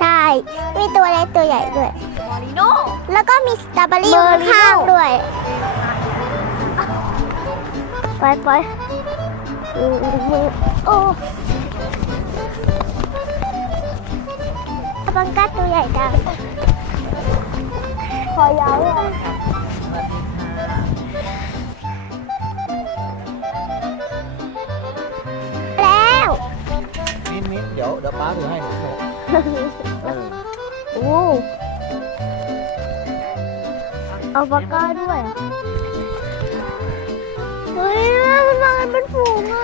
ใช่ มีตัวเล็กตัวใหญ่ด้วย มอริโน่แล้วก็มีสตรอเบอรี่อยู่ข้างๆด้วย ไปไปอืมโอ้บังกัดตัวใหญ่จังคอยาวเลย เดี๋ยวเดี๋ยวป้าถือให้หนูหนูเออโอ้เอาปากกาด้วยเหรอเฮ้ยมันมากันเป็นฝูงเล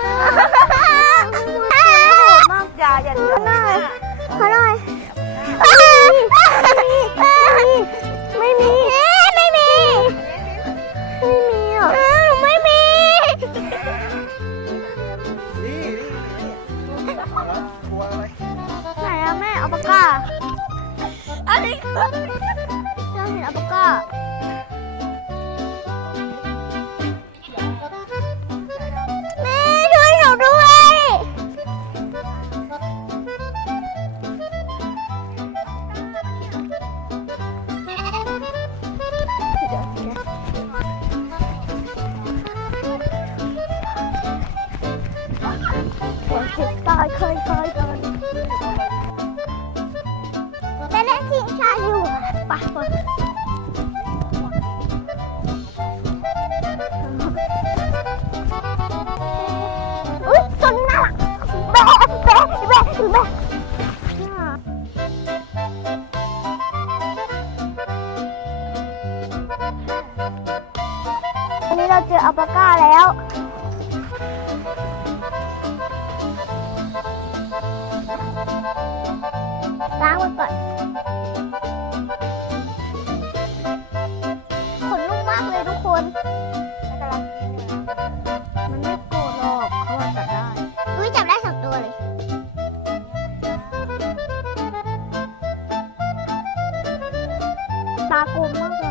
อะแม่เอาปากกาอันนี้เราเห็นอาปากกาแม่ช่วยหนูด้วยคนติดตายเคย สีชาอยู่ปะปะอุ้ยจนน่ารักแบะแบะแบะแบะอันนี้เราเจออัลปาก้าแล้วล้างมันก่อน ตากลมมากเลย